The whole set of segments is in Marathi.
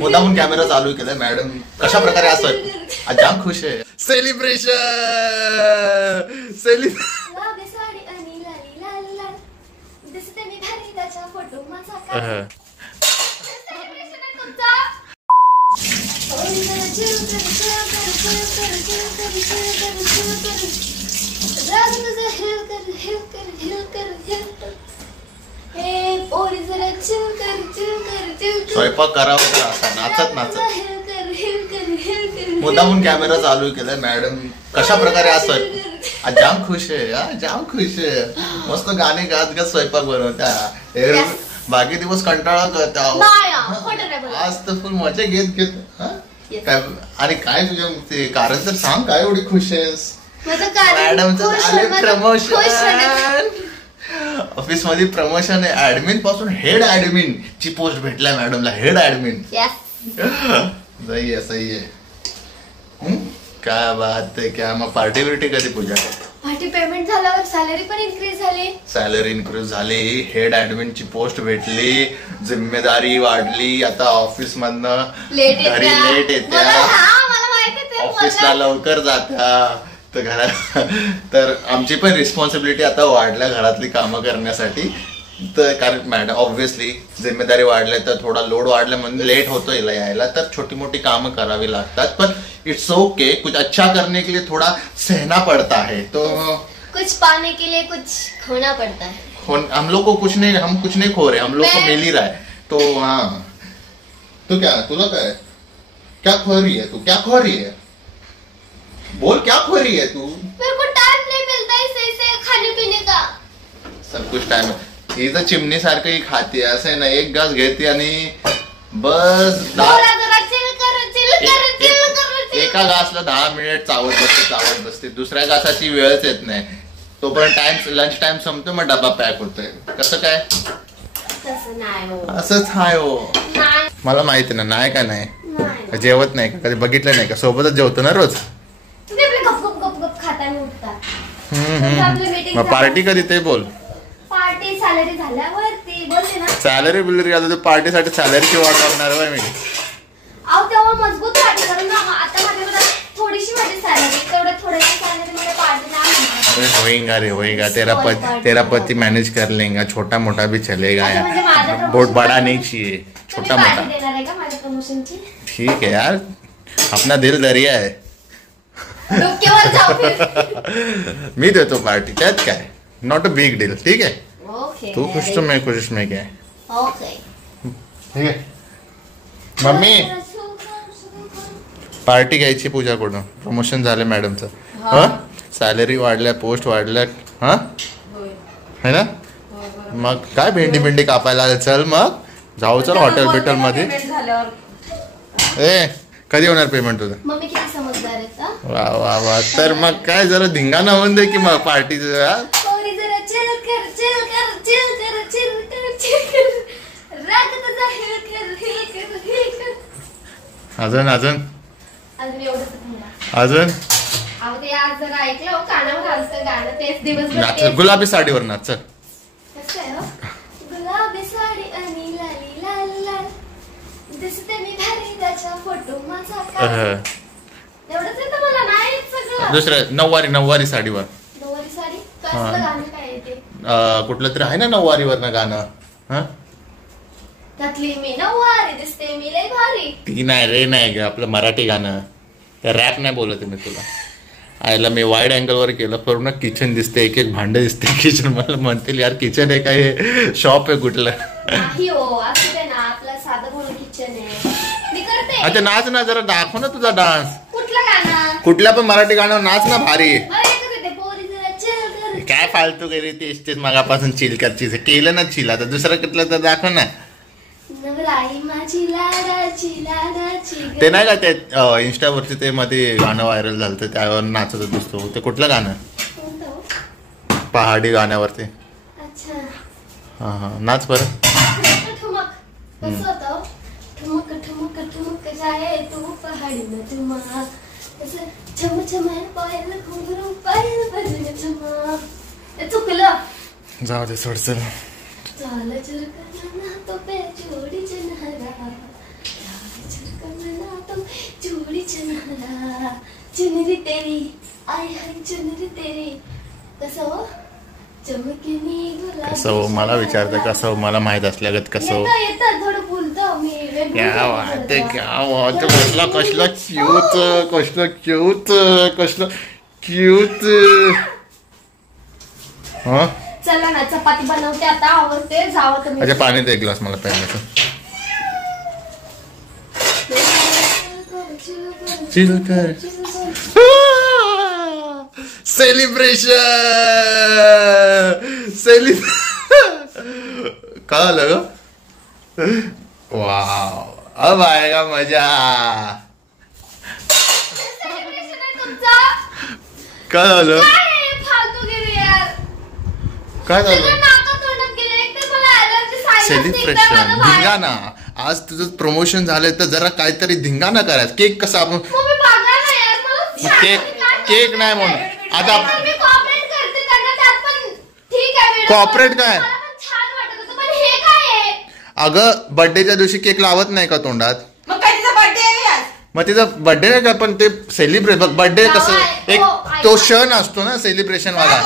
मुद्दामून कॅमेरा चालू केलाय मॅडम. कशा प्रकारे असं जाम खुश आहे. सेलिब्रेशन स्वयंपाक करावा असा नाचत नाचत. मुद्दामून कॅमेरा चालू केलाय मॅडम. कशा प्रकारे असं जाम खुश आहे. जाम खुश आहे. मस्त गाणे गात गात स्वयंपाक बनवत्या. बाकी दिवस कंटाळा करता. आज तर फुल मजा घेत घेत. आणि काय तुझ्या ते कारण तर सांग, काय एवढी खुश आहेस? मॅडमचं झालं प्रमोशन. ऑफिस मध्ये प्रमोशन आहे. ऍडमिन पासून हेड ऍडमिन ची पोस्ट भेटलाय मॅडमला. Head admin. सही आहे सही आहे. काय बात आहे. क्या मग पार्टी बिर्टी कधी पूजा? पार्टी पेमेंट झाल्यावर सॅलरी पण इन्क्रीज झाली. सॅलरी इन्क्रीज झाली. हेड ऍडमिन ची पोस्ट भेटली. जिम्मेदारी वाढली. आता ऑफिस मधनं घरी लेट येत्या. ऑफिसला लवकर जात्या. तर आमची पण रिस्पॉन्सिबिलिटी आता वाढल्या घरातली कामं करण्यासाठी. तर कारण मॅडम ऑब्व्हियसली जिम्मेदारी वाढल्या तर थोडा लोड वाढला म्हणून लेट होतो यायला. तर छोटी मोठी कामं करावी लागतात. पण इट्स ओके. कुछ अच्छा करने के लिए थोड़ा सहना पड़ता है. तो कुछ पाने के लिए कुछ खोना पड़ता है. हम लोग को कुछ नहीं, हम कुछ नहीं खो रहे, हम लोग को मिल ही रहा है. तो हाँ तो क्या तुला काय क्या खो रही है तू? क्या खो रही है? बोल क्या खो रही है तू? मेरे को टाइम नहीं मिलता इसे खाने पीने का. सब कुछ टाइम. ही तर चिमणी सारखं ही खाते. असं आहे ना, एक घास घेते आणि बस एका घासला 10 मिनिट चावत बसते. दुसऱ्या घासाची वेळच येत नाही. तोपर्यंत टाइम लंच टाइम संपतो, मग डबा पॅक होतोय. कसं काय? असंच हाय हो. मला माहिती ना. नाही का नाही जेवत नाही का? कधी बघितलं नाही का? सोबतच जेवतो ना रोज. मग पार्टी कधी ते बोल. पार्टी सॅलरी झाल्यावरती बोलते ना. सॅलरी बिलरी आता पार्टीसाठी सॅलरीची वाट बघणार आहे मी. तेव्हा मजबूत पार्टी करू ना. आता माझ्याकडे थोडीशी माझी सॅलरी, तेवढं थोडीशी सॅलरी मध्ये पार्टी नाही. होएगा रे होएगा. तेरा पति मैनेज कर लेगा. छोटा मोटा भी चलेगा यार. बहुत बड़ा नहीं चाहिए, छोटा मोठा. देणार आहे का माझ्या प्रमोशनची? ठीक है यार, अपना दिल दरिया है. मी देतो पार्टी. त्यात काय. Not a big deal. ठीक आहे. तू खुश तो मैं खुश. में क्या ठीक आहे. मम्मी पार्टी घ्यायची पूजाकडून. प्रमोशन झालं मॅडमचं. सॅलरी वाढल्या, पोस्ट वाढल्या. हा है ना. मग काय भेंडी कापायला. चल मग जाऊ. चल हॉटेल बिटेल मध्ये. कधी होणार पेमेंट तुझं? मम्मी किती समजदार आहे. वा वा वा. तर मग काय जरा धिंगाणा होऊन दे की मग पार्टीचं. अजून अजून अजून गुलाबी साडीवर नाच. चल. गुलाबी साडी आणि लाली लाल लाल दिसते मी भारी त्याच्या फोटो माझा. एवढंच येतं मला. नाही सगळं. दुसरं नऊवारी साडीवर. नऊवारी साडी कसलं गाणं काय येते? कुठलं तरी आहे ना नऊवारीवर ना गाणं. हा त्यातली मी नऊवारी दिसते मी लय भारी. ती नाही रे. नाही ग आपलं मराठी गाणं. त्या रॅप नाही बोलत मी तुला. आयला मी वाईड अँगल वर केलं. पूर्ण किचन दिसते. एक एक भांड दिसते किचन. मला म्हणतील यार किचन आहे काय शॉप आहे कुठलं? नाही हो असं ते ना. आपलं साधं म्हणून किचन आहे. मी करते. अच्छा नाच ना जरा. दाखव ना तुझा डान्स. कुठलं गाणं? कुठल्या पण मराठी गाणं नाच ना. भारी. काय फालतू गेली. तेच मगापासून चिल करची केलं ना चिल. आता दुसरं कुठलं तर दाखव ना. ते नाही का ते इंस्टावरती ते मध्ये गाणं व्हायरल झालं त्यावर नाचत दिसतो. ते कुठलं गाणं? पहाडी गाण्यावरती. हा हा नाच बरं. चुकलं. जाऊ दे सोड. चल. चुनरी तेरी आई हाय चुनरी तेरी कसं हो? चमकीनी गुलाबी कसं हो मला विचारतं कसं हो मला माहित असल्यागत कसं हो येतं थोडं बोलतो मी क्या वाट क्या वाट कसलं क्यूट हा चला ना चपाती बनवते आता आवडते जावं तुम्ही अच्छा पाणी दे एक ग्लास मला प्यायला चिलकर सेलिब्रेशन काय आलं ग वाव अब आएगा मजा काय झालं काय झालं सेलिब्रेशन धिंगाणा आज तुझं प्रमोशन झालंय तर जरा काहीतरी धिंगाणा करायचं केक कसा आपण केक नाही म्हणून आता कॉपरेट काय अगं बर्थडेच्या दिवशी केक लावत नाही का तोंडात मग तिचा बर्थडे नाही का पण ते सेलिब्रेट बर्थडे कसं एक तो क्षण असतो ना सेलिब्रेशन वाला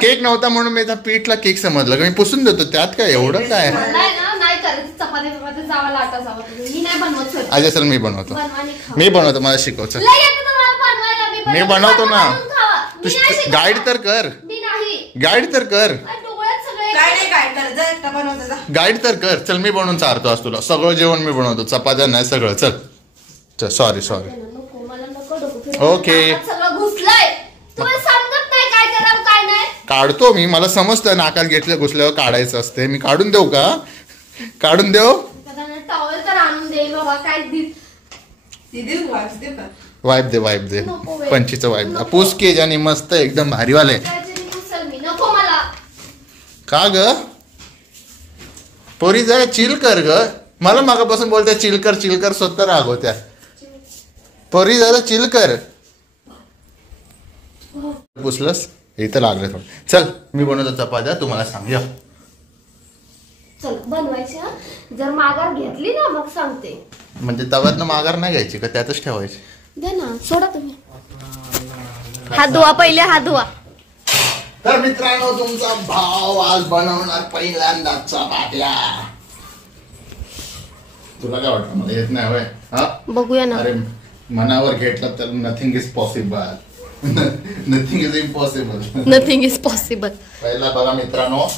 केक नव्हता म्हणून मी पीठला केक समजलं मी पुसून देतो त्यात काय एवढं काय अच्छा चल मी बनवतो मला शिकवचं मी बनवतो ना तू गाईड तर कर गाईड तर कर चल मी बनवून चारतो आज तुला सगळं जेवण मी बनवतो चपात्या नाही सगळं चल सॉरी ओके काढतो मी मला समजतं नाकात घेतलं घुसल्यावर काढायचं असते मी काढून देऊ का काढून देऊ वाईप दे पंचीचं वाईप दे पूस केज आणि मस्त एकदम भारीवाले का ग पोरी जरा चिल कर ग मला मागापासून बोलते चिल कर स्वतः रागवत्या पोरी जरा चिल कर पुसलंस इथं लागलं थोडं चल मी बनवतो चपात्या तुम्हाला सांग चल बनवायच्या जर माघार घेतली ना मग सांगते म्हणजे तव्यातनं माघार नाही घ्यायची का त्यातच ठेवायची दे ना सोडा तुम्ही हात धुवा पहिले हात धुवा तर मित्रांनो तुमचा भाव आज बनवणार पहिल्यांदा चपात्या तुला काय वाटतं मला येत नाही होय हा बघूया ना अरे मनावर घेतलं तर nothing is possible nothing is possible पहिला बघा मित्रांनो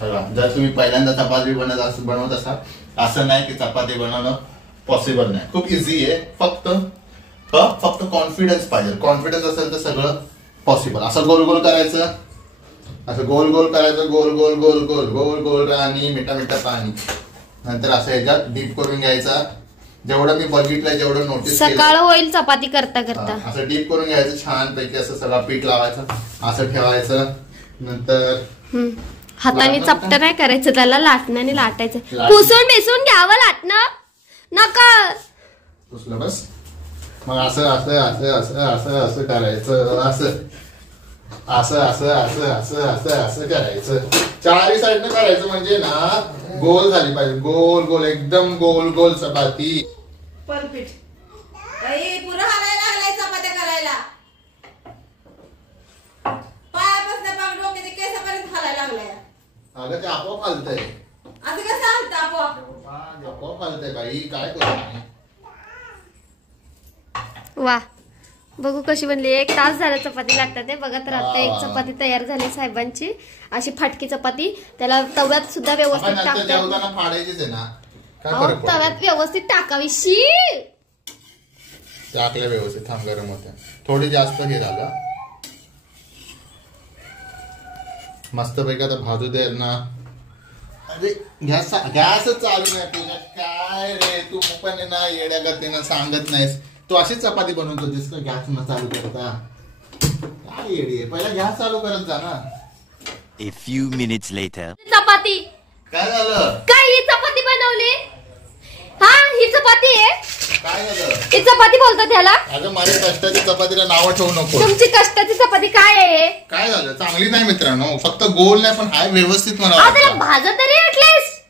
जर तुम्ही पहिल्यांदा चपाती बनवत असाल असं नाही की चपाती बनवणं पॉसिबल नाही खूप इझी आहे फक्त कॉन्फिडन्स पाहिजे कॉन्फिडन्स असेल तर सगळं पॉसिबल असं गोल गोल करायचं असं गोल गोल करायचं गोल गोल गोल गोल गोल गोल आणि मिठा पाणी नंतर असं ह्याच्यात डीप करून घ्यायचा जेवढं मी बघितलंय जेवढं नोटीस सकाळ होईल चपाती करता असं डीप करून घ्यायचं छान पैकी असं सगळं पीठ लावायचं असं ठेवायचं नंतर हाताने चपट नाही करायचं त्याला लाटण्याने लाटायचं पुसून बिसून घ्यावं लाटणं नका पुसलं बस मग असं असं असं असं असं असं करायचं असं असं असं असं असं असं असं करायचं चारही साईडने करायचं म्हणजे ना गोल झाली पाहिजे गोल गोल एकदम गोल गोल चपाती परफेक्ट पुरं हलायला चपात्या करायला पायापासून पाग डोक्याचे केसापर्यंत हलायला लागलाय अगं ते आपोआप हलतंय असं कसं हलतं आपोआप हलतंय बाई काय करू वा बघू कशी बनली 1 तास झाला चपाती लागतात ते बघा तर आता एक चपाती तयार झाली साहेबांची अशी फाटकी चपाती त्याला तव्यात सुद्धा व्यवस्थित तव्यात व्यवस्थित टाकावी शी टाकल्या व्यवस्थित थांब गरम होत्या थोडी जास्त हे झालं मस्त पैकी आता भाजू दे ना अरे गॅस चालू नाही तुझ्या काय रे तू पण ना येड्या गतीनं सांगत नाहीस तू अशीच चपाती बनवतो दिसत गॅस न चालू करता काय येडी पहिला गॅस चालू करत जा ना A few minutes later चपाती काय झालं काय ही चपाती बनवली हा ही चपाती आहे काय झालं ही चपाती बोलतात त्याला अगं माझ्या कष्टाची चपातीला नाव ठेवू नको तुमची कष्टाची चपाती काय आहे काय झालं चांगली नाही मित्रांनो फक्त गोल नाही पण हाय व्यवस्थित मला त्याला भाजत तरी ऍटलीस्ट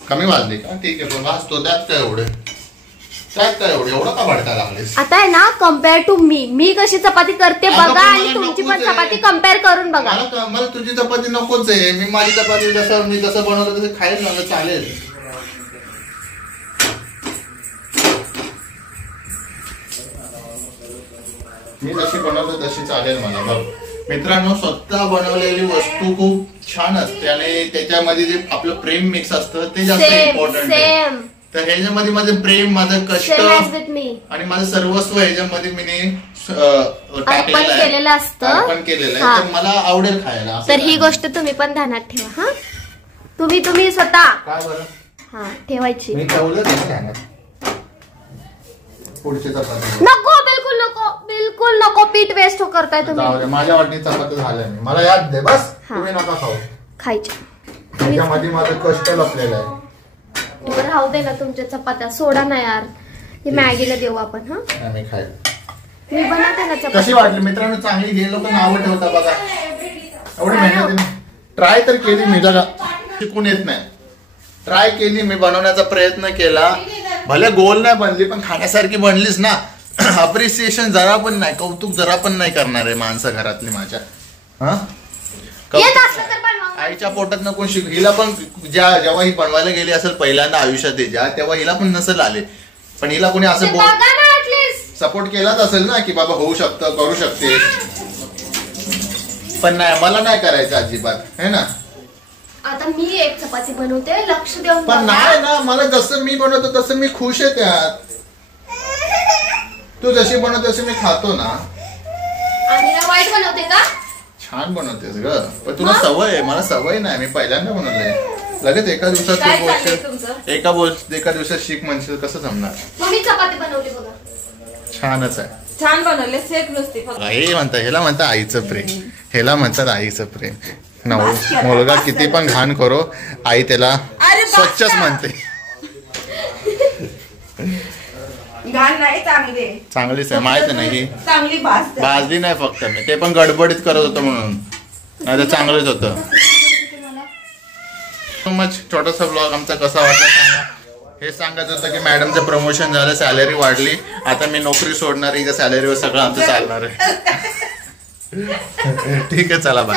कमी भाजली का ठीक आहे पण भाजतो त्यात काय एवढे त्यात काय एवढं का भडका लागलेस? आता आहे ना कम्पेअर टू मी कशी चपाती करते अगं, बघा पण आणि मला तुमची नकोच पण आहे. चपाती कम्पेअर करून बघा. मला तुझी चपाती नकोच आहे. मी माझी चपाती मी जसं बनवलं तसं खाईल मला चालेल. मी जशी बनवतो तशी चालेल मला. बघ मित्रांनो, स्वतः बनवलेली वस्तू खूप छान असते आणि त्याच्यामध्ये जे आपलं प्रेम मिक्स असतं ते जास्त सेम इम्पॉर्टंट आहे. सेम तर ह्याच्यामध्ये माझं प्रेम, माझं कष्ट सेम ॲज विथ मी. आणि माझं सर्वस्व ह्याच्यामध्ये मी अर्पण केलेलं असतं. अर्पण केलेलं हा. आहे. तर मला आवडेल खायला असं तर ही नाही. गोष्ट तुम्ही पण ध्यानात ठेवा. हा तुम्ही स्वतः काय बरं हा ठेवायची. मी ठेवलं ते ध्यानात. पुढची चपाती नको बिलकुल नको पीठ वेस्ट करताय तुम्ही. जाऊ दे, माझ्या वाटणी चपाती झालं नाही. मला याद दे बस. हा. तुम्ही नका खाऊ. खायच्या त्याच्यामध्ये माझं कष्ट लपलेलं आहे. बरं राहू दे ना तुमच्या चपात्या. सोडा ना यार. ही मॅगीला देऊ आपण. हा मी खाईल. मी बनवते ना चपाती. कशी वाटली मित्रांनो? चांगली गेलो पण नावं ठेवता बघा. एवढी मेहनत ट्राय तर केली मी. जरा शिकून येत नाही. ट्राय केली मी, बनवण्याचा प्रयत्न केला. भले गोल नाही बनली पण खाण्यासारखी बनलीच ना. अप्रिसिएशन जरा पण नाही, कौतुक जरा पण नाही करणार आहे माणसं घरातली माझ्या. हा येत असलं तर बनवा. आईच्या पोटात नको शिक. हिला पण जेव्हा ही बनवायला गेली असेल पहिल्यांदा आयुष्यात तिच्या, तेव्हा हिला पण नसेल आले. पण हिला कोणी असं ते बघा ना ऍटलीस्ट. सपोर्ट केलाच असेल ना की बाबा होऊ शकतं, करू शकते. पण नाही, मला नाही करायचं अजिबात है ना. आता मी एक चपाती बनवते, लक्ष देऊन पण बघा. नाही ना, मला जसं मी बनवतो तसं मी खुश आहे त्यात. तू जशी बनवते तशी मी खातो ना. आणि ना वाईट बनवते का? छान बनवतेस ग. पण तुला सवय आहे, मला सवय नाही. मी पहिल्यांदा बनवलंय. लगेच एका दिवसात काय तू चाललंय बोलशील, तुमचं? एका दिवसात शिक म्हणशील, कसं जमणार? मग मी चपाती बनवली बघा. छानच आहे. छान बनवले, सेक नुसती फक्त. हे म्हणतात, ह्याला म्हणतात आईचं प्रेम. ह्याला म्हणतात आईचं प्रेम. मुलगा किती पण घाण करो, आई त्याला अरे बाप स्वच्छच रे. म्हणते. घाण नाही, चांगली आहे. चांगलीच आहे, माहित नाही. चांगली भाजते. भाजली नाही फक्त मी, ते पण गडबडीत करत होतो म्हणून. नाही तर चांगलंच होतं. So much. छोटासा ब्लॉग आमचा कसा वाटला सांगा. हे सांगत होतं की मॅडमचं प्रमोशन झालं, सॅलरी वाढली. आता मी नोकरी सोडणार, हिच्या सॅलरीवर सगळं आमचं चालणार आहे. ठीक आहे, चला बाय.